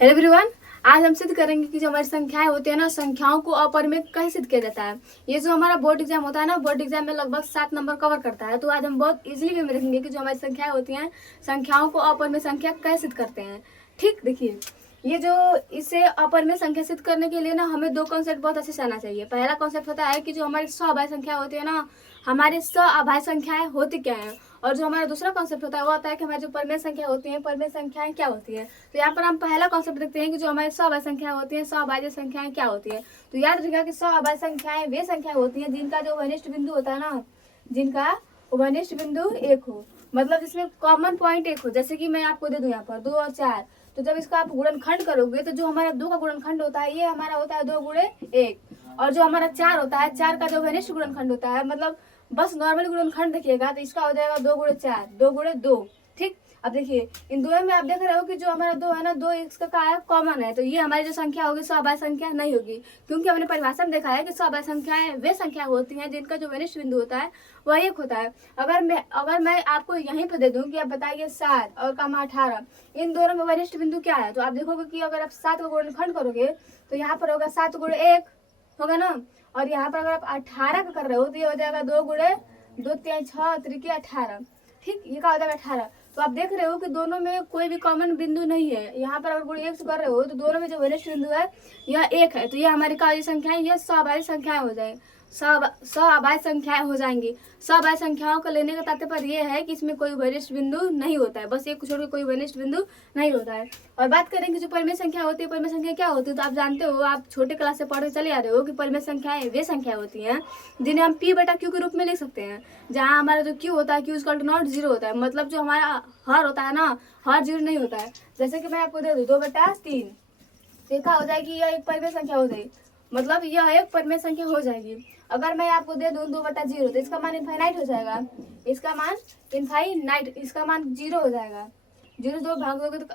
Hello everyone. आज हम सिद्ध करेंगे कि जो हमारी संख्याएं होती है ना, संख्याओं को अपरिमेय कैसे सिद्ध किया जाता है। ये जो हमारा बोर्ड एग्जाम होता है ना, बोर्ड एग्जाम में लगभग 7 नंबर कवर करता है। तो आज हम बहुत इजीली वे में देखेंगे कि जो हमारी संख्याएं होती हैं, संख्याओं को अपरिमेय संख्या कैसे सिद्ध करते हैं। ठीक, देखिए ये जो इसे अपरिमेय संख्या सिद्ध करने के लिए ना हमें दो कॉन्सेप्ट बहुत अच्छे से आना चाहिए। पहला कॉन्सेप्ट होता है कि जो हमारी स्वाभाविक संख्या होती है ना, हमारे स्वाभाविक संख्याएं होती क्या है। और जो हमारा दूसरा कॉन्सेप्ट होता है वो होता है कि हमारी जो परिमेय संख्या होती है, परिमेय संख्याएं क्या होती है। तो यहाँ पर हम पहला कॉन्सेप्ट देखते हैं कि जो हमारी स्वाभाविक संख्याएं होती हैं, स्वाभाविक संख्याएं क्या होती है। तो याद रखिएगा कि स्वाभाविक संख्याएं वे संख्याएं होती हैं जिनका जो वनिष्ठ बिंदु होता है ना, जिनका वनिष्ठ बिंदु एक हो, मतलब जिसमें कॉमन पॉइंट एक हो। जैसे कि मैं आपको दे दूं यहाँ पर 2 और 4, तो जब इसका आप गुणनखंड करोगे तो जो हमारा 2 का गुणनखंड होता है ये हमारा होता है 2 गुणे 1। और जो हमारा 4 होता है, 4 का जो वनिष्ठ गुणनखंड होता है, मतलब बस नॉर्मल गुणनखंड देखिएगा तो इसका हो जाएगा 2 गुणे 4, 2 गुणे 2। ठीक, अब देखिए इन दोनों में आप देख रहे हो कि जो हमारा 2 है ना, 2 इसका क्या है, कॉमन है। तो ये हमारी जो संख्या होगी स्वाभाविक संख्या नहीं होगी, क्योंकि हमने परिभाषा में देखा है कि स्वाभाविक संख्याएं वे संख्या होती हैं जिनका जो वनिष्ठ बिंदु होता है वह एक होता है। अगर मैं आपको यहीं पर दे दूं कि आप बताइए 7 और कामा 18, इन दोनों में वनिष्ठ बिंदु क्या है, तो आप देखोगे कि अगर आप 7 का गुणनखंड करोगे तो यहाँ पर होगा 7 गुणे 1 होगा ना। और यहाँ पर अगर आप 18 का कर रहे हो तो ये हो जाएगा 2 गुणे 2 3 6 त्रिके 18। ठीक, ये क्या हो जाएगा 18। तो आप देख रहे हो कि दोनों में कोई भी कॉमन बिंदु नहीं है। यहाँ पर अगर गुणे 1 से कर रहे हो तो दोनों में जो वरिष्ठ बिंदु है यह 1 है। तो ये हमारी कार्य संख्याएं, यह स्वाभाविक संख्याएं हो जाए, स्वाभाविक संख्याएं हो जाएंगी। स्वाभाविक संख्याओं को लेने का तात्पर्य यह है कि इसमें कोई वरिष्ठ बिंदु नहीं होता है, बस एक को छोड़ के कोई वरिष्ठ बिंदु नहीं होता है। और बात करेंगे जो परिमेय संख्या होती है, परिमेय संख्या क्या होती है, तो आप जानते हो, आप छोटे क्लास से पढ़ते चले आ रहे हो कि परिमेय संख्याएं वे संख्या होती हैं जिन्हें हम p बटा q के रूप में लिख सकते हैं। जहाँ हमारा जो q होता है, q इक्वल टू नॉट 0 होता है, मतलब जो हमारा हर होता है ना, हर 0 नहीं होता है। जैसे कि मैं आपको दे दूँ 2/3, देखा हो जाएगी, यह एक परिमेय संख्या हो जाएगी, मतलब यह एक परिमेय संख्या हो जाएगी। अगर मैं आपको दे दूं 2/0 तो इसका मान इनफाइनाइट हो जाएगा, इसका मान इनफाइनाइट, इसका मान 0 हो जाएगा। 0 2 भाग दोगे तो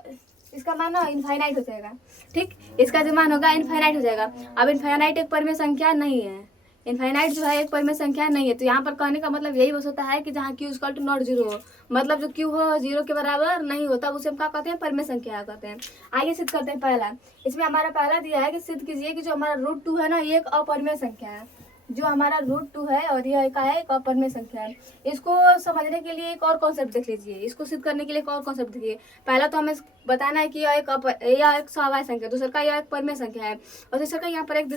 इसका मान ना इनफाइनाइट हो जाएगा। ठीक, इसका जो मान होगा इनफाइनाइट हो जाएगा। अब इनफाइनाइट एक परिमेय संख्या नहीं है, इनफाइनाइट जो है एक परिमेय संख्या नहीं है। तो यहाँ पर कहने का मतलब यही बस होता है कि जहाँ q इक्वल टू नॉट 0 हो, मतलब जो q हो 0 के बराबर नहीं होता, उसे हम क्या कहते हैं, परिमेय संख्या कहते हैं। आइए सिद्ध करते हैं पहला। इसमें हमारा पहला दिया है कि सिद्ध कीजिए कि जो हमारा √2 है ना, ये एक अपरिमेय संख्या है। जो हमारा √2 है और यह का है एक अपरिमेय संख्या है। इसको समझने के लिए एक और कॉन्सेप्ट देख लीजिए, इसको सिद्ध करने के लिए एक और कॉन्सेप्ट देखिए। पहला तो हमें बताना है कि यह एक स्वाभाविक संख्या, दूसरा का यह एक परिमेय संख्या है। और तीसरा का यहाँ पर एक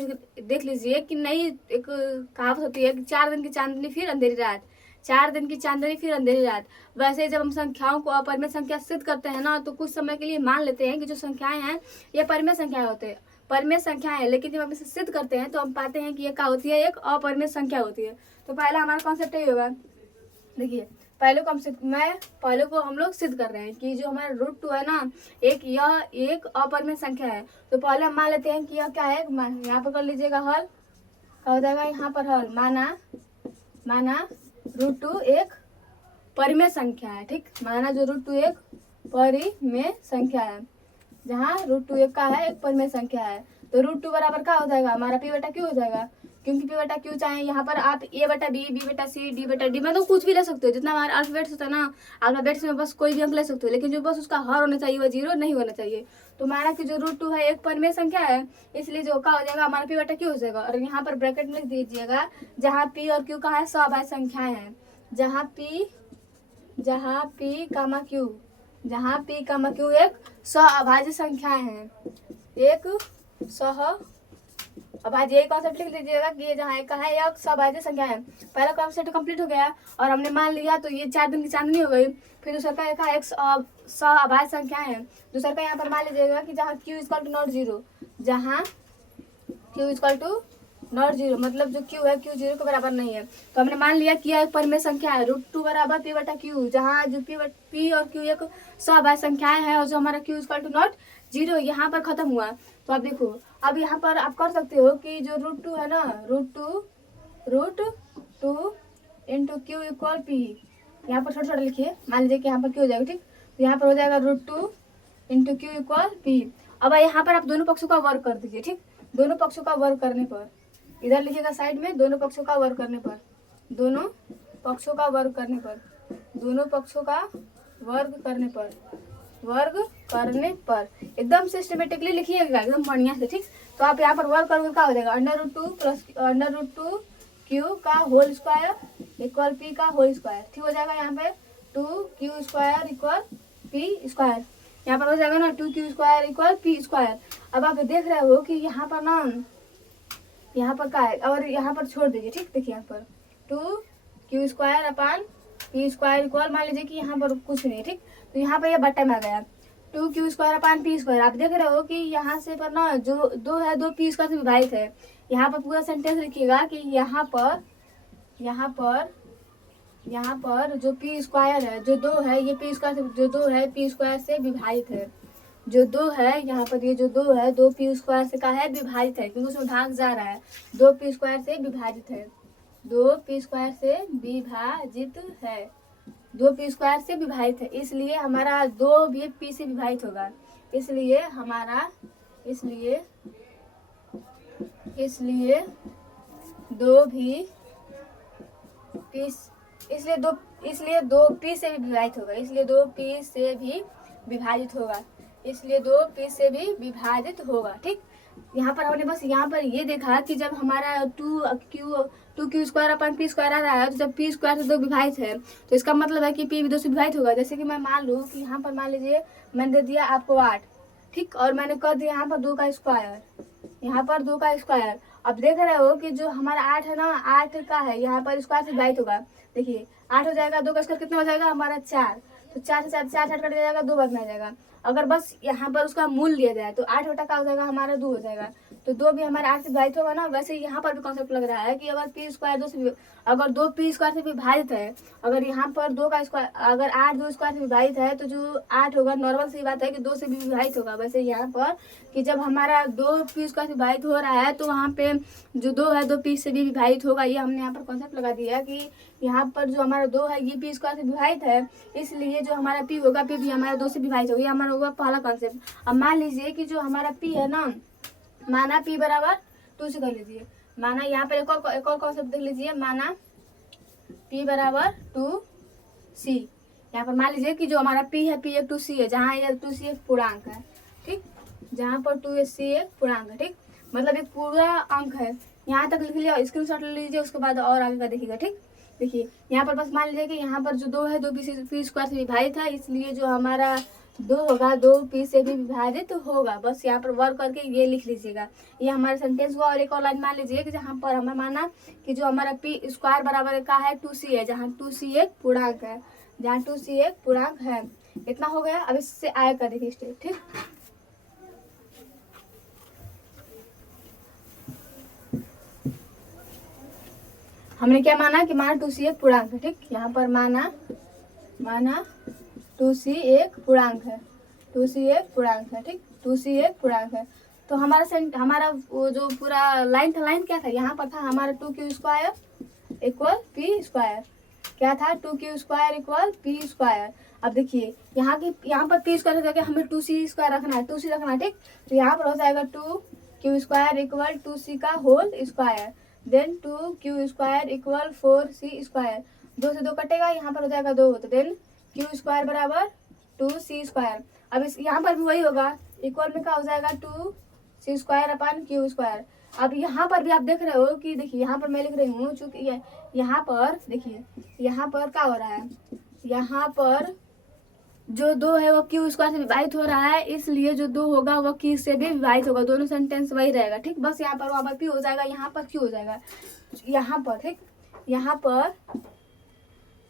देख लीजिए कि नई एक कहावत होती है कि 4 दिन की चांदनी फिर अंधेरी रात, 4 दिन की चांदनी फिर अंधेरी रात। वैसे जब हम संख्याओं को अपरिमेय संख्या सिद्ध करते हैं ना, तो कुछ समय के लिए मान लेते हैं कि जो संख्याएं हैं ये परिमेय संख्या होते हैं, परिमेय संख्या है। लेकिन जब हम इसे सिद्ध करते हैं तो हम पाते हैं कि ये क्या होती है, एक अपरिमेय संख्या होती है। तो पहला हमारा कॉन्सेप्ट यही होगा। देखिए पहले को हम लोग सिद्ध कर रहे हैं कि जो हमारा √2 है ना, यह एक अपरिमेय संख्या है। तो पहले हम मान लेते हैं कि यह क्या है, यहाँ पर कर लीजिएगा हल, क्या हो जाएगा यहाँ पर हल, माना √2 एक परिमेय संख्या है। ठीक, माना जो √2 एक परिमेय संख्या है, जहाँ √2 एक का है, एक परिमेय संख्या है। तो √2 बराबर क्या हो जाएगा, हमारा p बटा q हो जाएगा। क्योंकि p बटा q चाहे यहाँ पर आप a बटा b, b बटा c, d बटा d, मतलब कुछ भी ले सकते हो। जितना हमारा अल्फाबेट्स होता है ना, अल्फाबेट्स में बस कोई भी अंक ले सकते हो, लेकिन जो बस उसका हर होना चाहिए, वह 0 नहीं होना चाहिए। तो माना कि जो √2 है एक परिमेय संख्या है, इसलिए जो का हो जाएगा हमारा p बटा q हो जाएगा। और यहाँ पर ब्रैकेट में लिख दीजिएगा जहाँ p और q का है स्वाभाविक संख्याएं हैं, जहाँ p कामा q, जहाँ p कामा q एक स्वाभाज्य संख्याएं हैं, एक सहअभाज्य। यही कॉन्सेप्ट लिख लीजिएगा कि ये जहाँ एक का है, यह स्वाभाज्य संख्या है। पहला कॉन्सेप्ट कंप्लीट हो गया और हमने मान लिया, तो ये 4 दिन की चांदनी हो गई। फिर दूसरा का एक सहअभाज्य संख्या है। दूसरा का यहाँ पर मान लीजिएगा कि जहाँ q इक्वल टू नॉट 0, जहाँ q इक्वल टू नॉट 0, मतलब जो q है q 0 के बराबर नहीं है। तो हमने मान लिया कि यह एक परिमेय संख्या है, √2 बराबर p बटा q, जहाँ जो p और q एक स्वाभाविक संख्याएं हैं। और जो हमारा q इक्वल टू नॉट 0 यहाँ पर खत्म हुआ। तो आप देखो, अब यहाँ पर आप कर सकते हो कि जो √2 है ना, √2 इंटू q इक्वल p, यहाँ पर छोटा लिखिए, मान लीजिए कि यहाँ पर q हो जाएगा। ठीक, तो यहाँ पर हो जाएगा √2 इंटू q इक्वल p। अब यहाँ पर आप दोनों पक्षों का वर्ग कर दीजिए। ठीक, दोनों पक्षों का वर्ग करने पर, इधर लिखिएगा साइड में, दोनों पक्षों का वर्ग करने पर, दोनों पक्षों का वर्ग करने पर, दोनों पक्षों का वर्ग करने पर वर्ग करने पर एकदम सिस्टमेटिकली लिखिएगा एकदम बढ़िया से, ठीक। तो आप यहाँ पर वर्ग करोगे क्या हो जाएगा, √2 प्लस √2 क्यू का होल स्क्वायर इक्वल पी का होल स्क्वायर, ठीक हो जाएगा। यहाँ पे 2q square equal P square, यहाँ पर हो जाएगा ना 2q square equal P square. अब आप देख रहे हो कि यहाँ पर ना, यहाँ पर क्या है, और यहाँ पर छोड़ दीजिए, ठीक। देखिए यहाँ पर 2q square upon P square equal, मान लीजिए कि यहाँ पर कुछ नहीं, ठीक। तो यहाँ पर यह बट्टा में आ गया 2q square upon P square. आप देख रहे हो कि यहाँ से पर ना जो दो है, दो पी स्क्वायर से विभाजित है। यहाँ पर पूरा सेंटेंस लिखिएगा कि यहाँ पर जो पी स्क्वायर है, जो दो है, ये पी स्क्वायर, जो दो है पी स्क्वायर से विभाजित है। जो दो है यहाँ पर, ये जो दो है, दो पी स्क्वायर से का है विभाजित है, क्योंकि उसमें भाग जा रहा है। दो पी स्क्वायर से विभाजित है, दो पी स्क्वायर से विभाजित है, दो पी स्क्वायर से विभाजित है, इसलिए हमारा दो भी पी से विभाजित होगा। इसलिए दो भी पी, इसलिए दो पी से भी विभाजित होगा, इसलिए दो पी से भी विभाजित होगा, इसलिए दो पी से भी विभाजित होगा, ठीक। यहाँ पर हमने बस यहाँ पर ये देखा कि जब हमारा 2q square upon P square आ रहा है, तो जब पी स्क्वायर से दो विभाजित है तो इसका मतलब है कि पी भी दो से विभाजित होगा। जैसे कि मैं मान लूँ कि यहाँ पर मान लीजिए मैंने दे दिया आपको 8, ठीक, और मैंने कर दिया यहाँ पर 2 का स्क्वायर, यहाँ पर 2 का स्क्वायर। अब देख रहे हो कि जो हमारा 8 है ना, 8 का है यहाँ पर स्क्वायर से विभाजित होगा। देखिए 8 हो जाएगा, 2 का स्क्वायर कितना हो जाएगा हमारा 4, तो 4 से 4 कट जाएगा, 2 बचना जाएगा। अगर बस यहाँ पर उसका मूल लिया जाए तो 8 बटा का हो जाएगा हमारा 2 हो जाएगा, तो 2 भी हमारा 8 से विभाजित होगा ना। वैसे यहाँ पर भी कॉन्सेप्ट लग रहा है कि अगर पी स्क्वायर अगर 2 पी स्क्वायर से विभाजित है, अगर यहाँ पर 2 का स्क्वायर, अगर 8 2 स्क्वायर से विभाजित है तो जो 8 होगा, नॉर्मल सी बात है कि 2 से भी विभाजित होगा। वैसे यहाँ पर कि जब हमारा 2 पी स्क्वायर से विभाजित हो रहा है तो वहाँ पे जो 2 है 2 पी से भी विभाजित होगा। ये हमने यहाँ पर कॉन्सेप्ट लगा दिया कि यहाँ पर जो हमारा 2 है ये पी स्क्वायर से विभाजित है, इसलिए जो हमारा पी होगा, पी भी हमारा 2 से विभाजित होगा। ये हमारा होगा पहला कॉन्सेप्ट। अब मान लीजिए कि जो हमारा पी है ना, माना पी बराबर 2 से कर लीजिए, माना यहाँ पर एक और कॉन्सेप्ट देख लीजिए, माना पी बराबर 2c। यहाँ पर मान लीजिए कि जो हमारा पी है, पी एक 2c है, जहाँ ये 2c एक पूर्णांक है, ठीक, जहाँ पर 2c एक पूर्णांक है, ठीक, मतलब एक पूरा अंक है। यहाँ तक लिख लिया, स्क्रीनशॉट ले लीजिए, उसके बाद और आगे का देखिएगा, ठीक। देखिए यहाँ पर बस मान लीजिए कि यहाँ पर जो 2 है 2 पी स्क्वायर से विभाजित है, इसलिए जो हमारा 2 होगा 2 पी से भी विभाजित होगा। बस यहाँ पर वर्क करके ये लिख लीजिएगा, ये हमारा सेंटेंस हुआ। और एक और लाइन मान लीजिए कि जहाँ पर हमें माना कि जो हमारा पी स्क्वायर बराबर का है 2c है, जहाँ 2c एक पूर्णांक है, जहाँ 2c एक पूर्णांक है। इतना हो गया। अब इससे आगे का देखिए स्टेप, ठीक। हमने क्या माना कि माना 2c एक पूर्णांक है, ठीक। यहाँ पर माना 2c एक पूर्णांक है, 2c एक पूर्णांक है, ठीक, 2c एक पूर्णांक है। तो हमारा वो जो पूरा लाइन था, लाइन क्या था, यहाँ पर था हमारा 2q square equal P square. क्या था, 2q square equal P square. अब देखिए यहाँ पर पी स्क्वायर हो जाएगा, हमें 2c स्क्वायर रखना है, 2c रखना है, ठीक। तो यहाँ पर हो जाएगा 2q स्क्वायर इक्वल 2c का whole square, then 2q square equal 4c square. 2 से 2 कटेगा, यहाँ पर हो जाएगा 2, तो देन q स्क्वायर बराबर 2c स्क्वायर। अब इस यहाँ पर भी वही होगा, इक्वल में क्या हो जाएगा 2c square upon q square. अब यहाँ पर भी आप देख रहे हो कि देखिए यहाँ पर मैं लिख रही हूँ, चूंकि यहाँ पर देखिए यहाँ पर क्या हो रहा है, यहाँ पर जो 2 है वो q स्क्वायर से विभाजित हो रहा है, इसलिए जो 2 होगा वो q से भी विभाजित होगा। दोनों सेंटेंस वही रहेगा, ठीक। बस यहाँ पर वहाँ पर p हो जाएगा, यहाँ पर q हो जाएगा, यहाँ पर, ठीक। यहाँ पर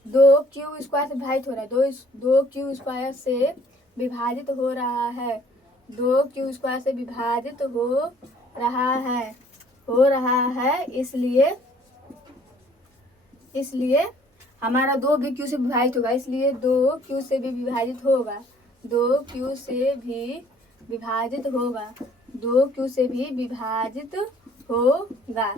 2q स्क्वायर से विभाजित हो रहा है, 2q स्क्वायर से विभाजित हो रहा है, 2q स्क्वायर से विभाजित हो रहा है, इसलिए हमारा 2 भी q से विभाजित होगा, इसलिए 2q से भी विभाजित होगा, 2q से भी विभाजित होगा, 2q से भी विभाजित होगा।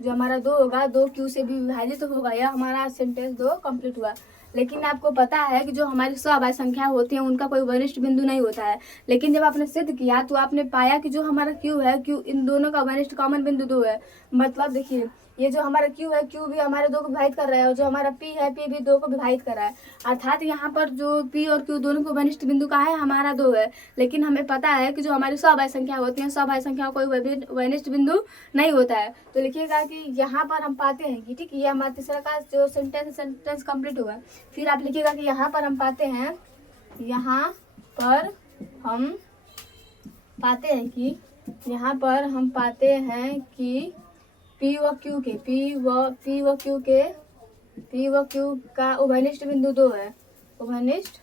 जो हमारा 2 होगा 2q से भी विभाजित होगा। यह हमारा सेंटेंस 2 कंप्लीट हुआ। लेकिन आपको पता है कि जो हमारी स्वाभाविक संख्या होती है उनका कोई वरिष्ठ बिंदु नहीं होता है, लेकिन जब आपने सिद्ध किया तो आपने पाया कि जो हमारा q है, q इन दोनों का वरिष्ठ कॉमन बिंदु 2 है। मतलब देखिए ये जो हमारा क्यू है, क्यू भी हमारे दो को विभाजित कर रहा है, और जो हमारा पी है, पी भी दो को विभाजित कर रहा है। अर्थात यहाँ पर जो पी और क्यू दोनों को वनिष्ठ बिंदु का है हमारा 2 है, लेकिन हमें पता है कि जो हमारी सभाज्य संख्या होती है, सभाज्य संख्या कोई वनिष्ठ बिंदु नहीं होता है। तो लिखिएगा कि यहाँ पर हम पाते हैं कि, ठीक, ये हमारा तीसरा का जो सेंटेंस कंप्लीट हुआ। फिर आप लिखिएगा कि यहाँ पर हम पाते हैं, यहाँ पर हम पाते हैं कि, यहाँ पर हम पाते हैं कि पी व क्यू का उभयनिष्ठ बिंदु 2 है, उभयनिष्ठ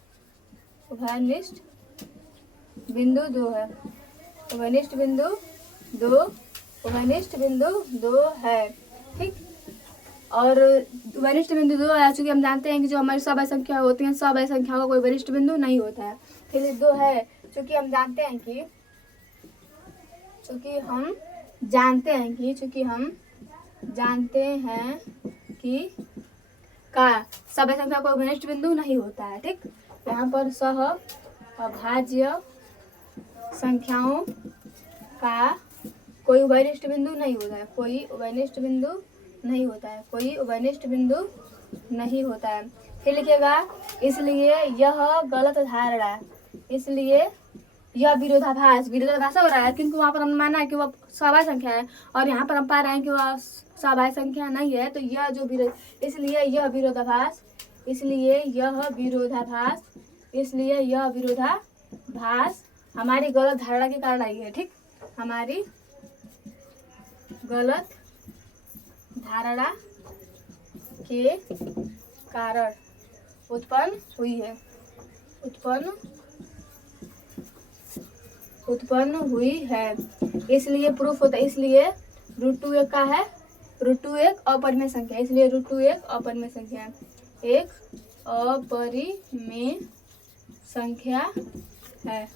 बिंदु 2 है, उभयनिष्ठ बिंदु 2 है, ठीक। और वरिष्ठ बिंदु 2 है, चूंकि हम जानते हैं कि जो हमारी सभाज्य संख्या होती है, सभाज्य संख्या का कोई वरिष्ठ बिंदु नहीं होता है। फिर 2 है, चूंकि हम जानते हैं कि का सभाज्य संख्या कोई वरिष्ठ बिंदु नहीं होता है, ठीक। यहाँ पर सहअभाज्य संख्याओं का कोई वरिष्ठ बिंदु नहीं होता है, कोई वरिष्ठ बिंदु नहीं होता है। फिर लिखिएगा, इसलिए यह गलत धारणा, इसलिए यह विरोधाभास हो रहा है, क्योंकि वहाँ पर हमने माना है कि वह सभाज्य संख्या है, और यहाँ पर हम पा रहे हैं कि वह सभाज्य संख्या नहीं है। तो यह जो इसलिए यह विरोधाभास हमारी गलत धारणा के कारण आई है, ठीक, हमारी गलत धारणा के कारण उत्पन्न हुई है। इसलिए प्रूफ होता है, इसलिए √2 एक का है, √2 एक अपरिमेय संख्या, इसलिए √2 एक अपरिमेय संख्या है।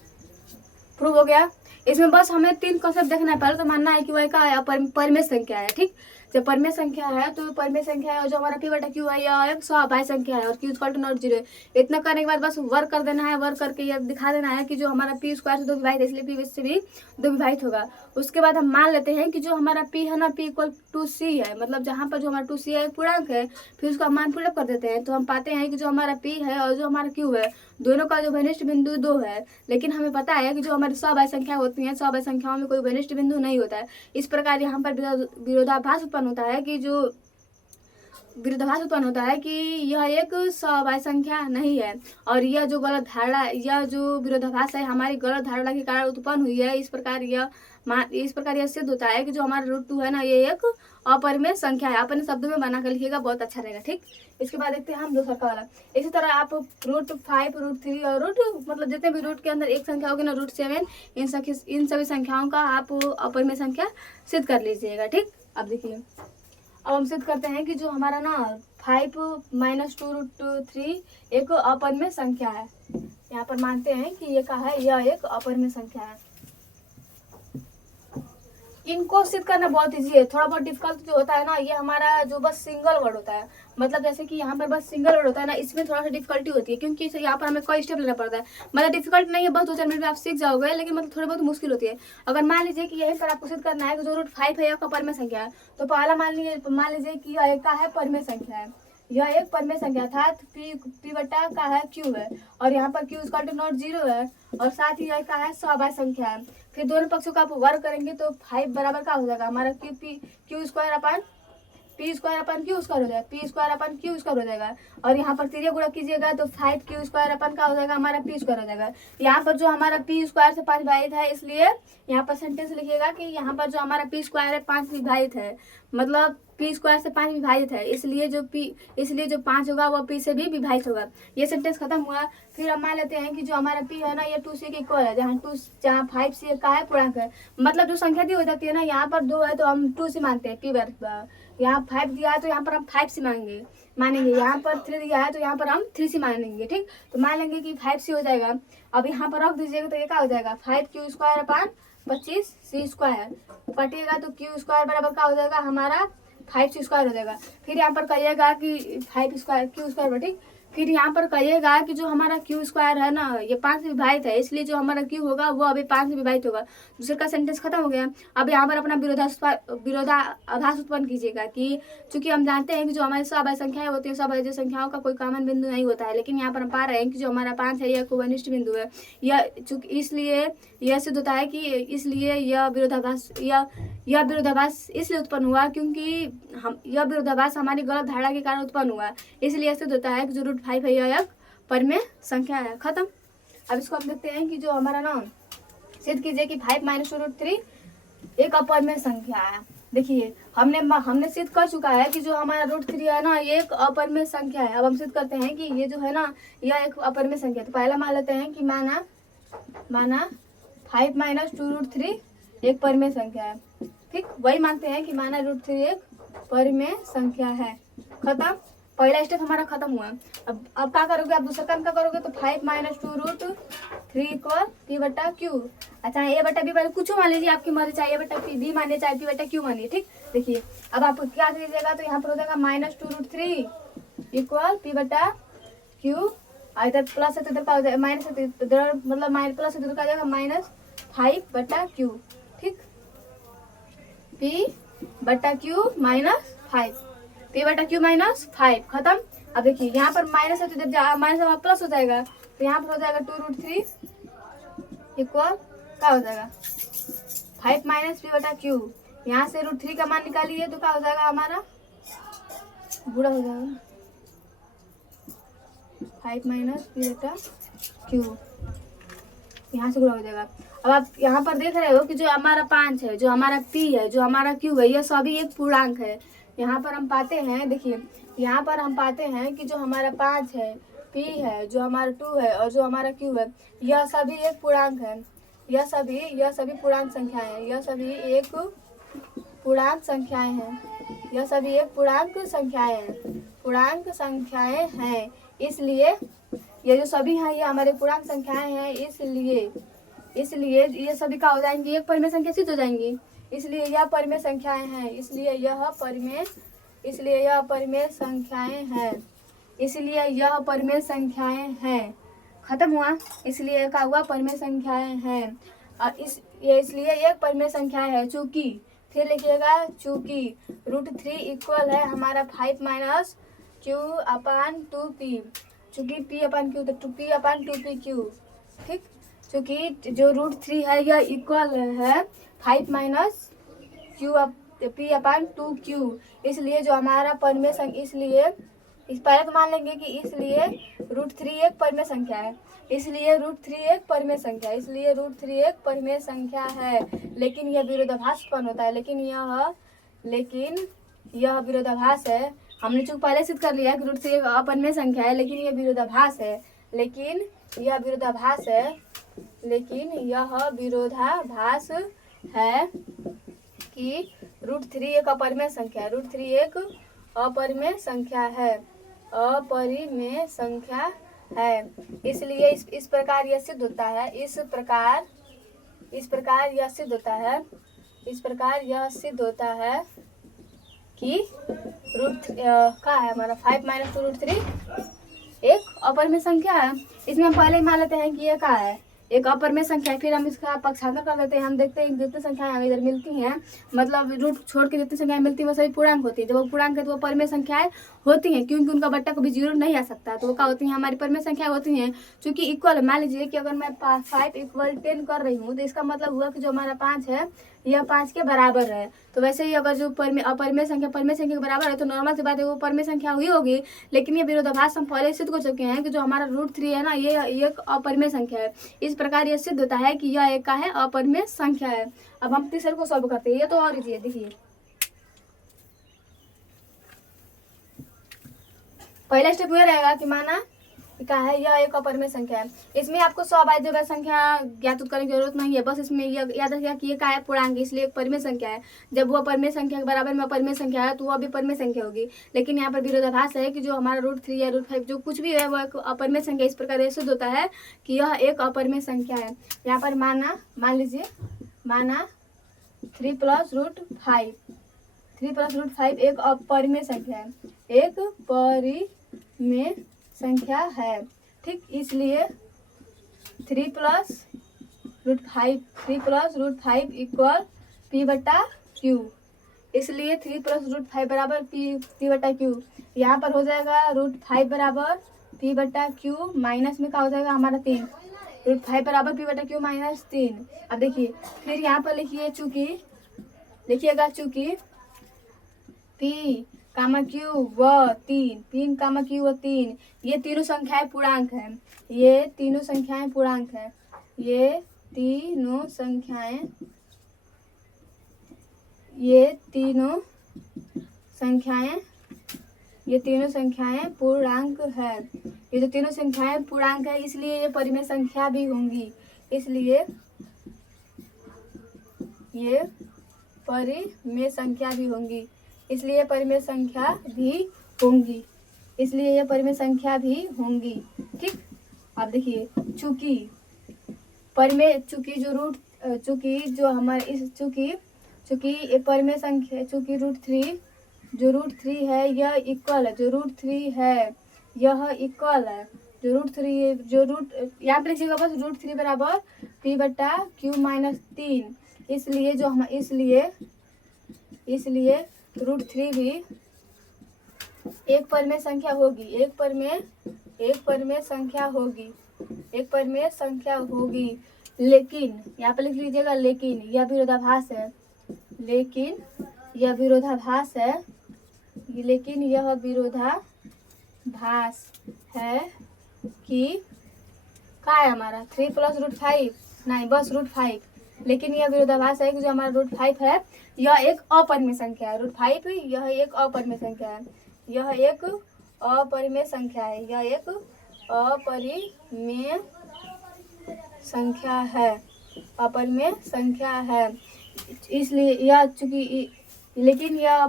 प्रूफ हो गया। इसमें बस हमें 3 कॉन्सेप्ट देखना है। पहले तो मानना है कि वह का है, परिमेय संख्या है, ठीक। जब परिमेय संख्या है तो परिमेय संख्या है, और जो हमारा p/q है यह एक सभाज्य संख्या है, और q = नॉट 0। इतना करने के बाद बस वर्क कर देना है, वर्क करके यह दिखा देना है कि जो हमारा p² से 2 विभाजित है, इसलिए p से भी 2 विभाजित होगा। उसके बाद हम मान लेते हैं कि जो हमारा p है ना, p = c है, मतलब जहाँ पर जो हमारा 2c है पूर्णांक है, फिर उसका मान पुट अप कर देते हैं, तो हम पाते हैं कि जो हमारा p है और जो हमारा q है, दोनों का जो वनिष्ठ बिंदु 2 है। लेकिन हमें पता है कि जो हमारी सभाज्य संख्या होती है, सभाज्य संख्याओं में कोई वनिष्ठ बिंदु नहीं होता है। इस प्रकार यहाँ पर विरोधाभास उत्पन्न होता है कि यह एक सभाज्य संख्या नहीं है, और यह जो विरोधाभास है हमारी गलत धारणा के कारण उत्पन्न हुई है। इस प्रकार यह सिद्ध होता है कि जो हमारा √2 है ना, ये एक अपरिमेय संख्या है। अपने शब्दों में बना कर लिखिएगा, बहुत अच्छा रहेगा, ठीक। इसके बाद देखते हैं हम दूसरा का वाला। इसी तरह आप √5, √3 और मतलब जितने भी रूट के अंदर एक संख्या होगी ना, √7, इन सभी संख्याओं का आप अपरिमेय संख्या सिद्ध कर लीजिएगा, ठीक। अब देखिए, अब हम सिद्ध करते हैं कि जो हमारा ना 5 - 2√3 एक अपरिमेय संख्या है। यहाँ पर मानते हैं कि ये का है, यह एक अपरिमेय संख्या है। इनको सिद्ध करना बहुत इजी है। थोड़ा बहुत डिफिकल्ट जो होता है ना, ये हमारा जो बस सिंगल वर्ड होता है, मतलब जैसे कि यहाँ पर बस सिंगल वर्ड होता है ना, इसमें थोड़ा सा डिफिकल्टी होती है, क्योंकि यहाँ पर हमें कोई स्टेप लेना पड़ता है। मतलब डिफिकल्ट नहीं है, बस 2-4 मिनट में आप सीख जाओगे, लेकिन मतलब थोड़ी बहुत मुश्किल होती है। अगर मान लीजिए कि यहीं पर आपको सिद्ध करना है कि जो √5 है, यह का परिमेय संख्या है, तो पहला मान लीजिए कि यह का है परिमेय संख्या है, यह एक परिमेय संख्या अर्थात p/q का है q है, और यहाँ पर q = नॉट 0 है, और साथ ही यह का है सभाज्य संख्या है। फिर दोनों पक्षों का आप वर्ग करेंगे तो 5 बराबर का हो जाएगा हमारा q² अपन p² अपन q² हो जाएगा, p² हो जाएगा, और यहाँ पर 3 गुणा कीजिएगा तो 5q² अपन का हो जाएगा हमारा p² हो जाएगा। यहाँ पर जो हमारा p² से 5 विभाजित है, इसलिए यहाँ पर सेंटेंस लिखिएगा कि यहाँ पर जो हमारा p² है 5 विभाजित है, मतलब p² से 5 विभाजित है, इसलिए जो 5 होगा वो p से भी विभाजित होगा। ये सेंटेंस खत्म हुआ। फिर हम मान लेते हैं कि जो हमारा p है ना, ये 2c के इक्वल है, जहाँ 5c का है पूर्णांक है, मतलब जो संख्या दी हो जाती है ना, यहाँ पर 2 है तो हम 2c मानते हैं, p यहाँ 5 दिया है तो यहाँ पर हम 5c मानेंगे, यहाँ पर 3 दिया है तो यहाँ पर हम 3c मानेंगे, ठीक। तो मान लेंगे कि 5c हो जाएगा। अब यहाँ पर रख दीजिएगा तो ये क्या हो जाएगा, 5q² अपन 25c² कटिएगा तो q² बराबर का हो जाएगा हमारा 5c² हो जाएगा। फिर यहाँ पर कहिएगा कि 5q², ठीक। फिर यहाँ पर कहिएगा कि जो हमारा क्यू स्क्वायर है ना ये 5 से विभाजित है, इसलिए जो हमारा क्यू होगा वो अभी 5 से विभाजित होगा। दूसरे का सेंटेंस खत्म हो गया। अब यहाँ पर अपना विरोधाभास उत्पन्न कीजिएगा कि चूंकि हम जानते हैं कि जो हमारी सब संख्याएं होती है, सब अजय संख्याओं का कोई कॉमन बिंदु नहीं होता है, लेकिन यहाँ पर हम पा रहे हैं कि जो हमारा 5 है यह कोवनिष्ठ बिंदु है। यह चूंकि इसलिए यह सिद्ध होता है कि इसलिए यह विरोधाभास इसलिए उत्पन्न हुआ क्योंकि यह विरोधाभास हमारी गलत धारणा के कारण उत्पन्न हुआ, इसलिए सिद्ध होता है कि जो √5 है यह एक परिमेय संख्या है। खत्म। अब इसको हम देखते हैं कि जो हमारा ना सिद्ध कीजिए कि 5 - 2√3 एक अपरिमेय संख्या है। देखिए हमने सिद्ध कर चुका है कि जो हमारा √3 है ना ये एक अपरिमेय संख्या है। अब हम सिद्ध करते हैं कि ये जो है ना यह एक अपरिमेय संख्या है। तो पहला मान लेते हैं कि माना 5 - 2√3 एक परिमेय संख्या है। ठीक, वही मानते हैं कि माना √3 एक परिमेय संख्या है। खत्म। पहला स्टेप हमारा खत्म हुआ। अब क्या करोगे, आप दूसरा काम क्या करोगे, तो 5 - 2√3 = P/Q। अच्छा A/B वाले कुछ मान लीजिए, आपकी मर्जी, चाहे A/B मानिए चाहे P/Q मानिए। ठीक, देखिए अब आप क्या कीजिएगा, तो यहाँ पर हो जाएगा -2√3 = P/Q। इधर प्लस है तो इधर का हो जाएगा माइनस है, तो इधर मतलब प्लस है तो इधर का आ जाएगा -5/Q। ठीक, P/Q -5, P/Q -5। खत्म। अब देखिए यहाँ पर माइनस है तो इधर माइनस है प्लस हो जाएगा, तो यहाँ पर हो जाएगा 2√3 = क्या हो जाएगा 5 - P/Q। यहाँ से √3 का मान निकालिए तो क्या हो जाएगा हमारा, बुरा हो जाएगा 5 - P/Q, यहाँ से गुणा हो जाएगा। अब आप यहाँ पर देख रहे हो कि जो हमारा 5 है, जो हमारा P है, जो हमारा Q है, यह सभी एक पूर्णांक है। यहाँ पर हम पाते हैं, देखिए यहाँ पर हम पाते हैं कि जो हमारा 5 है, P है, जो हमारा 2 है और जो हमारा Q है, यह सभी एक पूर्णांक है। यह सभी पूर्णांक संख्याएं हैं। यह सभी एक पूर्णांक संख्याएं हैं। यह सभी एक पूर्णांक संख्याएं हैं। इसलिए ये जो सभी हैं ये हमारे पूर्णांक संख्याएं हैं, इसलिए ये सभी का हो जाएंगी एक परिमेय संख्या सिद्ध हो जाएंगी। इसलिए यह परिमेय संख्याएं हैं। इसलिए यह परिमेय संख्याएं हैं। खत्म हुआ। इसलिए क्या हुआ, परिमेय संख्याएं हैं। और इसलिए एक परिमेय संख्या है चूंकि, फिर लिखिएगा चूंकि √3 इक्वल है हमारा 5 - Q/2P। चूंकि P/Q तो P/2PQ। ठीक, चूंकि जो √3 है यह इक्वल है 5 - P/2Q। इसलिए जो हमारा परिमेय संख्या, इसलिए इस पहले तो मान लेंगे कि इसलिए √3 एक परिमेय संख्या है। इसलिए √3 एक परिमेय संख्या है। लेकिन यह विरोधाभास उत्पन्न होता है। लेकिन यह विरोधाभास है। हमने चूंकि पहले सिद्ध कर लिया है कि √3 एक अपरिमेय संख्या है, लेकिन यह विरोधाभास है। लेकिन यह विरोधाभास है कि √3 एक अपरिमेय संख्या है। √3 एक अपरिमेय संख्या है। इसलिए इस प्रकार यह सिद्ध होता है। इस प्रकार यह सिद्ध होता है कि क्या है हमारा 5 - 2√3 एक अपरिमेय संख्या है। इसमें हम पहले ही मान लेते हैं कि ये क्या है, एक अपरिमेय संख्या है। फिर हम इसका पक्षांतर कर देते हैं। हम देखते हैं जितनी संख्याएं हमें इधर मिलती हैं, मतलब रूट छोड़ के जितनी संख्याएं मिलती हैं वो सभी पूर्णांक होती है। जब वो पूर्णांक है तो वो परिमेय संख्याएं होती हैं, क्योंकि उनका बट्टा कभी 0 नहीं आ सकता। तो वो क्या होती हैं, हमारी परिमेय संख्या होती हैं। चूंकि इक्वल, मान लीजिए कि अगर मैं 5 = 10 कर रही हूँ, तो इसका मतलब हुआ कि जो हमारा 5 है यह 5 के बराबर है। तो वैसे ही अगर जो अपरिमेय संख्या परिमेय संख्या के बराबर है तो नॉर्मल सी बात है वो परिमेय संख्या हुई होगी। लेकिन ये विरोधाभास हम पहले सिद्ध कर चुके हैं कि जो हमारा √3 है ना ये एक अपरिमेय संख्या है। इस प्रकार यह सिद्ध होता है कि यह एक का है अपरिमेय संख्या है। अब हम तीसरे को सॉल्व करते हैं। ये तो और इजी है। देखिए पहला स्टेप यह रहेगा कि माना क्या है, यह एक अपरिमेय संख्या है। इसमें आपको स्वाभाविक संख्या ज्ञात करने की जरूरत नहीं है। बस इसमें यह याद रखिएगा कि ये क्या है, पूर्णांक, इसलिए एक परिमेय संख्या है। जब वो अपरिमेय संख्या के बराबर में अपरिमेय संख्या है तो वो अभी परिमेय संख्या होगी। लेकिन यहाँ पर विरोधाभास है कि जो हमारा √3 या √5 जो कुछ भी है वो एक अपरिमेय संख्या। इस प्रकार यह सिद्ध होता है कि यह एक अपरिमेय संख्या है। यहाँ पर मान लीजिए 3 + √5 एक अपरिमेय संख्या है। एक परिमेय संख्या है। ठीक, इसलिए 3 plus root five equal P बटा क्यू। इसलिए 3 प्लस रूट 5 बराबर पी बटा क्यू। यहाँ पर हो जाएगा √5 बराबर पी बटा क्यू, माइनस में क्या हो जाएगा हमारा 3। √5 बराबर पी बटा क्यू माइनस 3। अब देखिए फिर यहाँ पर लिखिएगा पी कामा क्यू व 3, ये तीनों संख्याएं पूर्णांक हैं। ये तीनों संख्याएं पूर्णांक है। ये जो तीनों संख्याएं पूर्णांक है, इसलिए ये परिमेय संख्या भी होंगी। इसलिए ये परिमेय संख्या भी होंगी। ठीक, अब देखिए चूंकि परिमेय संख्या चूंकि √3 है, यह इक्वल है यहाँ पे लिखिएगा बस √3 बराबर पी बटा क्यू माइनस 3। इसलिए √3 भी एक परिमेय संख्या होगी। लेकिन यहाँ पे लिख लीजिएगा लेकिन यह विरोधाभास है कि क्या है हमारा 3 प्लस √5, नहीं बस √5। लेकिन यह विरोधाभास है कि जो हमारा √5 है यह एक अपरिमेय संख्या है। √5 यह एक अपरिमेय संख्या है। यह एक अपरिमेय संख्या है। इसलिए लेकिन यह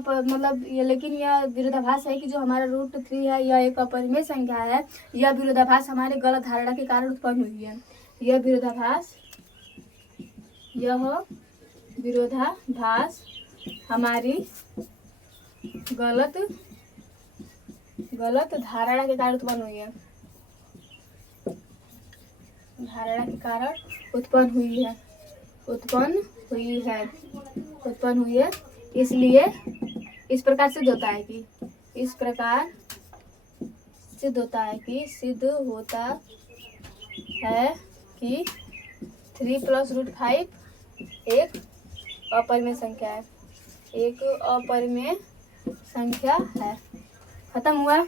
विरोधाभास है कि जो हमारा √3 है यह एक अपरिमेय संख्या है। यह विरोधाभास हमारे गलत धारणा के कारण उत्पन्न हुई है। यह विरोधाभास हमारी गलत धारणा के कारण उत्पन्न हुई है। इसलिए इस प्रकार सिद्ध होता है कि 3 प्लस √5 एक अपरिमेय संख्या है। खत्म हुआ।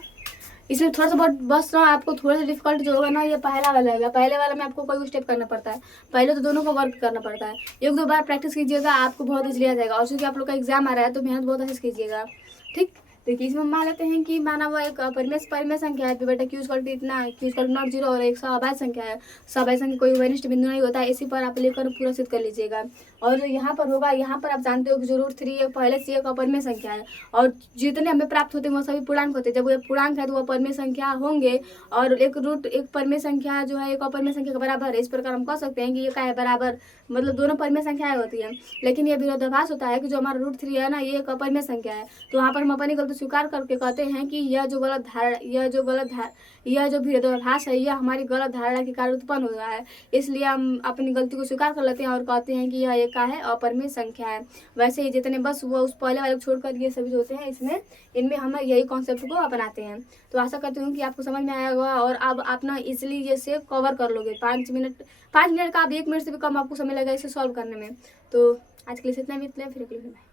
इसमें थोड़ा सा बहुत बस ना आपको थोड़ा सा डिफिकल्ट जो होगा ना, ये पहले वाला में आपको कोई स्टेप करना पड़ता है। पहले तो दोनों को वर्क करना पड़ता है। 1-2 बार प्रैक्टिस कीजिएगा, आपको बहुत इजीली आ जाएगा। और क्योंकि आप लोग का एग्जाम आ रहा है तो मेहनत बहुत अच्छे से कीजिएगा। ठीक, देखिए इसमें मान लेते हैं कि माना हुआ एक परिमेय संख्या है, पी बटा क्यू इतना नॉट 0 और एक स्वाभाविक संख्या है। स्वाभाविक संख्या कोई वरिष्ठ बिंदु नहीं होता है। इसी पर आप लेकर पूरा सिद्ध कर लीजिएगा। और जो यहाँ पर होगा, यहाँ पर आप जानते हो कि जो √3 पहले से एक अपरिमेय संख्या है और जितने हमें प्राप्त होते हैं वो सभी पूर्णांक होते हैं। जब वो पूर्णांक है तो वो परिमेय संख्या होंगे और एक परिमेय संख्या जो है एक अपरिमेय संख्या के बराबर है। इस प्रकार हम कह सकते हैं कि ये क्या है, बराबर, मतलब दोनों परिमेय संख्याएं होती हैं। लेकिन ये विरोधाभास होता है कि जो हमारा √3 है ना, ये एक अपरिमेय संख्या है। तो वहाँ पर हम अपनी गलती स्वीकार करके कहते हैं कि यह जो विरोधाभास है यह हमारी गलत धारणा के कारण उत्पन्न हुआ है। इसलिए हम अपनी गलती को स्वीकार कर लेते हैं और कहते हैं कि यह एक का है अपरिमेय संख्या है। वैसे ही जितने बस वो उस पहले वाले को छोड़कर ये सभी होते हैं, इनमें हम यही कॉन्सेप्ट को अपनाते हैं। तो आशा करती हूँ कि आपको समझ में आया होगा और अब आप ना इसलिए ये से कवर कर लोगे। 5 मिनट का, अब 1 मिनट से भी कम आपको समय लगेगा इसे सॉल्व करने में। तो आज के लिए इतना भी, फिर अगले वीडियो में।